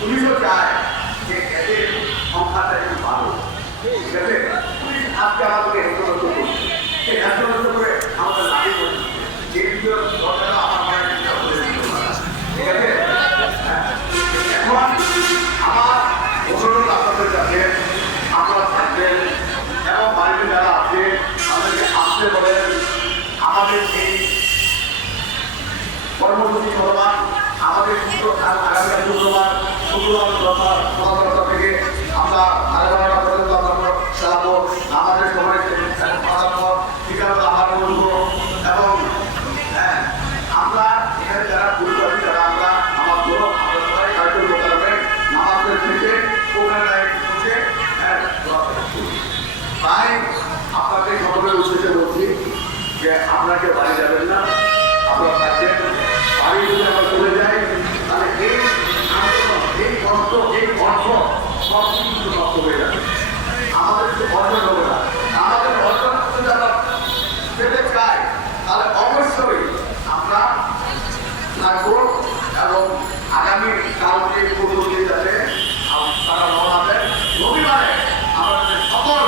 পুলিশও চায় যে এদের সংখ্যাটা একটু ভালো, ঠিক আছে? পুলিশ আজকে আমাদেরকে হেস্তনস্ত করছে, সেই হেস্তনস্ত করে আমাদের দাবি করছে যে দরকার আমার মায়ের চিন্তা করে দিতে পারে, ঠিক আছে? এখন আমার অনুরোধ আপনাদের কাছে, আপনারা থাকবেন এবং বাড়িতে যারা আছে তাদেরকে আসতে বলেন। আমাদের এই কর্মসূচি চলমান, আমাদের আগামী শুক্রবার থেকে আমরা 12:30 পর্যন্ত আমরা চালাবো। আমাদের সময় বিকালে আবার বলবো এবং আমরা এখানে যারা ভুল করি যারা আমরা আমার বড় আমরা সবাই কার্যকর করতে হবে। নামাজের শেষে ওখানে তাই আপনাদের সকলের উদ্দেশ্যে বলছি যে আপনাকে বাড়ি যাবেন না, আপনারা থাকবেন। বাড়ি যদি আমরা চলে যাই তাহলে এই আন্দোলন, এই কষ্ট, এই অর্থ সব কিছু নষ্ট হয়ে যাবে। আমাদের কিছু অর্জন হবে না। আমাদের অর্জন যদি আমরা পেতে চাই তাহলে অবশ্যই আমরা থাকবো এবং আগামী কালকে পূর্ব দিয়ে যাবে তারা রওনা দেন। রবিবারে আমাদের সকল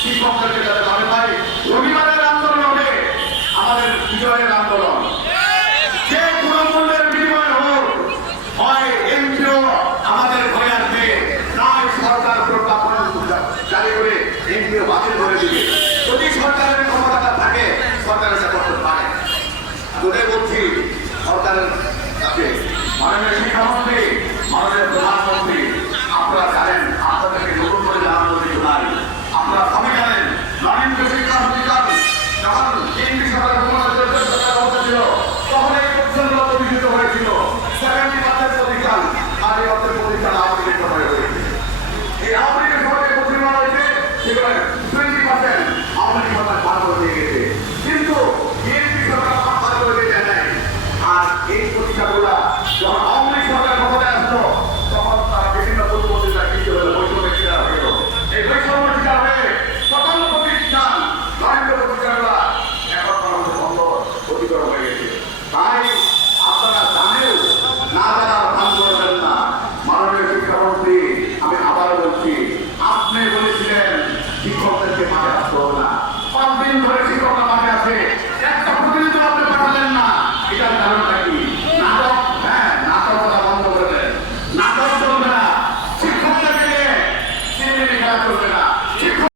শিক্ষকদেরকে যাতে মনে পাই রবিবারের আন্দোলন হবে আমাদের বিজয়ের আন্দোলন। যে কোনো মূল্যের বিনিময় হোক, হয় এমপিও আমাদের হয়ে আসবে, নয় সরকার প্রজ্ঞাপন জারি করে এমপিও বাতিল করে দিবে। যদি সরকারের ক্ষমতাটা থাকে সরকার এটা করতে পারে। তোদের বলছি সরকারের কাছে মাননীয় শিক্ষামন্ত্রী, মাননীয় প্রধানমন্ত্রী, আপনারা জানেন আপনাদেরকে নতুন করে জানানো কিছু নাই। আপনারা সবাই জানেন নরেন্দ্র শিক্ষা অধিকার যখন কেন্দ্রীয় সরকার ছিল তখন এই প্রতিষ্ঠানগুলো প্রতিষ্ঠিত হয়েছিল। 70% প্রতিষ্ঠান আর এই অর্থের প্রতিষ্ঠান আওয়ামী লীগের সময় হয়েছে। এই আওয়ামী লীগের সময় প্রতিষ্ঠান হয়েছে সেগুলো 20% আওয়ামী লীগ সরকার পার করে দিয়ে গেছে, কিন্তু বিএনপি সরকার পার করে দিয়ে যায় নাই। আর এই প্রতিষ্ঠানগুলো যখন আওয়ামী লীগ সরকার ক্ষমতায় আসলো তখন তারা বিভিন্ন প্রতিবন্ধকতা সৃষ্টি হলো, বৈষম্যের শিকার হলো। এই বৈষম্যের শিকার হয়ে সকল প্রতিষ্ঠান নরেন্দ্র প্রতিষ্ঠানগুলো এখন বন্ধ ক্ষতিকর হয়ে গেছে। তাই আপনারা জানেন না জানার ভান করবেন না। মাননীয় শিক্ষামন্ত্রী, আমি আবারও বলছি, আপনি বলেছিলেন শিক্ষকদেরকে মাঠে আসতে হবে না। 5 দিন ধরে শিক্ষকরা মাঠে আছে।